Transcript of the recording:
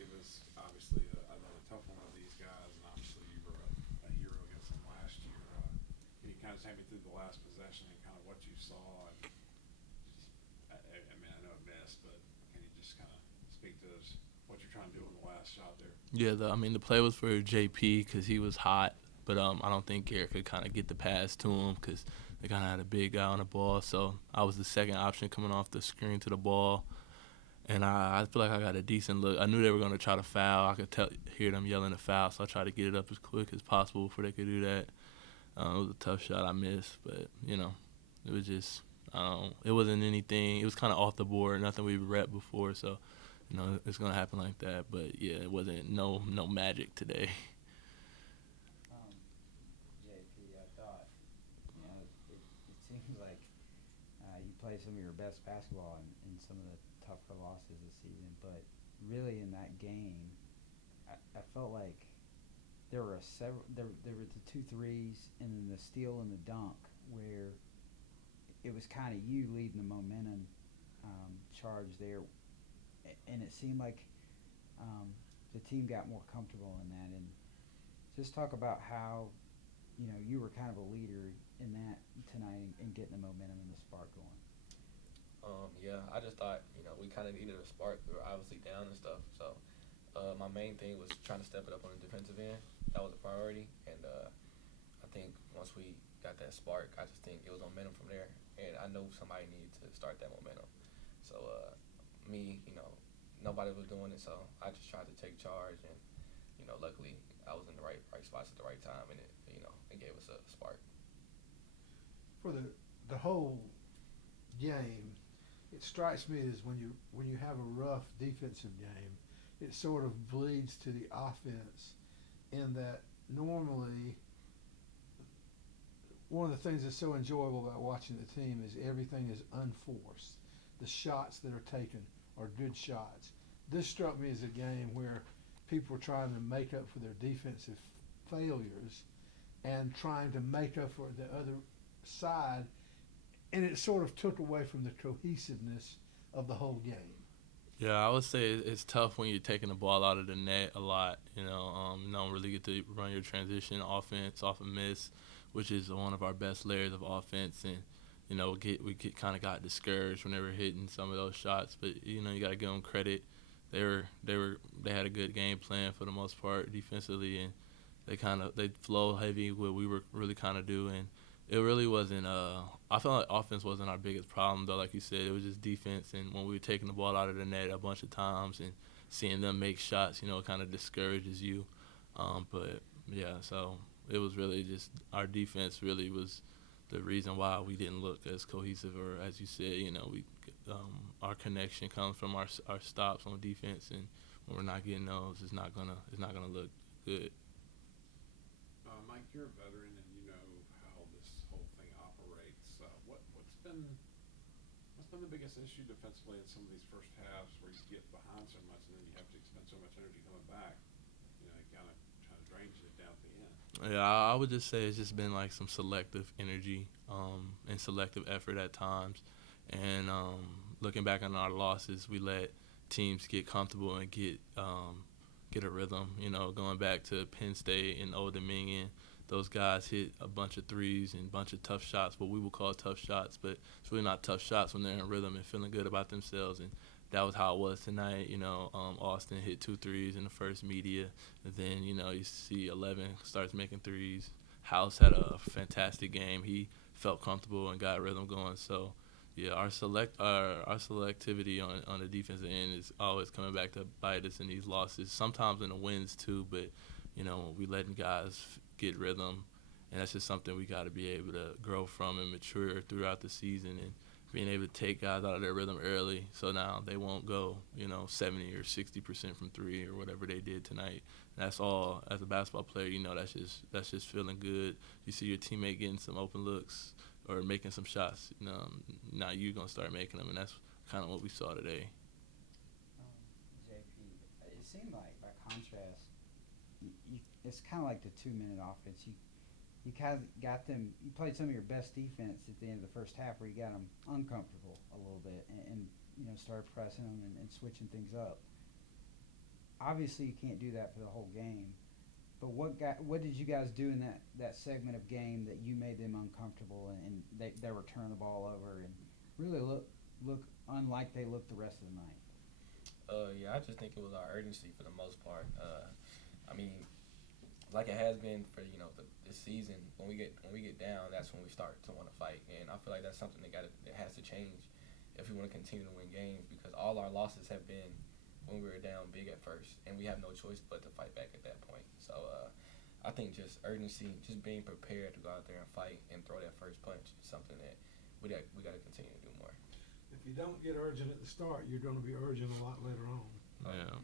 It was obviously another tough one of these guys, and obviously you were a hero against them last year. Can you kind of take me through the last possession and kind of what you saw? And I mean, I know it missed, but can you just kind of speak to us, what you're trying to do on the last shot there? Yeah, the play was for JP because he was hot, but I don't think Garrett could kind of get the pass to him because they kind of had a big guy on the ball. So I was the second option coming off the screen to the ball, and I feel like I got a decent look. I knew they were going to try to foul. I could hear them yelling to foul, so I tried to get it up as quick as possible before they could do that. It was a tough shot I missed, but it was just it wasn't anything. It was kind of off the board, nothing we've repped before, so it's gonna happen like that. But yeah, it wasn't no magic today. Um, JP, I thought, it seems like you played some of your best basketball in some of the tougher losses this season, but really in that game, I felt like there were the two threes and then the steal and the dunk where it was kind of you leading the momentum charge there, and it seemed like the team got more comfortable in that. And just talk about how you were kind of a leader in that tonight and getting the momentum and the spark going. Yeah, I just thought we kind of needed a spark. We were obviously down and stuff, so my main thing was trying to step it up on the defensive end. That was a priority, and I think once we got that spark, I just think it was momentum from there, and I know somebody needed to start that momentum. So me, nobody was doing it, so I just tried to take charge, and luckily I was in the right spots at the right time, and it gave us a spark. For the whole game, it strikes me as when you have a rough defensive game, it sort of bleeds to the offense in that normally one of the things that's so enjoyable about watching the team is everything is unforced. The shots that are taken are good shots. This struck me as a game where people were trying to make up for their defensive failures and trying to make up for the other side, and it sort of took away from the cohesiveness of the whole game. Yeah, I would say it's tough when you're taking the ball out of the net a lot. You don't really get to run your transition offense off a miss, which is one of our best layers of offense. And we kind of got discouraged when they were hitting some of those shots. But you got to give them credit. They had a good game plan for the most part defensively, and they flow heavy what we were really kind of doing. It really wasn't. I felt like offense wasn't our biggest problem though. Like you said, it was just defense, and when we were taking the ball out of the net a bunch of times and seeing them make shots, it kind of discourages you. But yeah, so it was really just our defense really was the reason why we didn't look as cohesive, or as you said, we our connection comes from our stops on defense, and when we're not getting those, it's not gonna look good. Mike, you're a veteran, and you know how this whole thing operates. What's been the biggest issue defensively in some of these first halves where you get behind so much and then you have to expend so much energy coming back? It kind of drains you down at the end. Yeah, I would just say it's just been like some selective energy and selective effort at times. And looking back on our losses, we let teams get comfortable and get a rhythm. Going back to Penn State and Old Dominion, those guys hit a bunch of threes and a bunch of tough shots, what we would call tough shots, but it's really not tough shots when they're in rhythm and feeling good about themselves. And that was how it was tonight. Austin hit two threes in the first media, and then you see 11 starts making threes. House had a fantastic game. He felt comfortable and got rhythm going. So yeah, our selectivity on the defensive end is always coming back to bite us in these losses. Sometimes in the wins too, but we letting guys get rhythm, and that's just something we got to be able to grow from and mature throughout the season, and being able to take guys out of their rhythm early, so now they won't go 70 or 60% from three or whatever they did tonight. And that's all as a basketball player. That's just feeling good. You see your teammate getting some open looks or making some shots. Now you're gonna start making them, and that's kind of what we saw today. JP, it seemed like by contrast, it's kind of like the 2 minute offense. You kind of got them. You played some of your best defense at the end of the first half, where you got them uncomfortable a little bit, and started pressing them and switching things up. obviously you can't do that for the whole game. But what did you guys do in that segment of game that you made them uncomfortable and they were turning the ball over and really look unlike they looked the rest of the night? Yeah, I just think it was our urgency for the most part. I mean, like it has been for this season. When we get down, that's when we start to want to fight, and I feel like that's something that has to change if we want to continue to win games, because all our losses have been when we were down big at first, and we have no choice but to fight back at that point. So I think just urgency, just being prepared to go out there and fight and throw that first punch is something that we got to continue to do more. If you don't get urgent at the start, you're going to be urgent a lot later on. Yeah.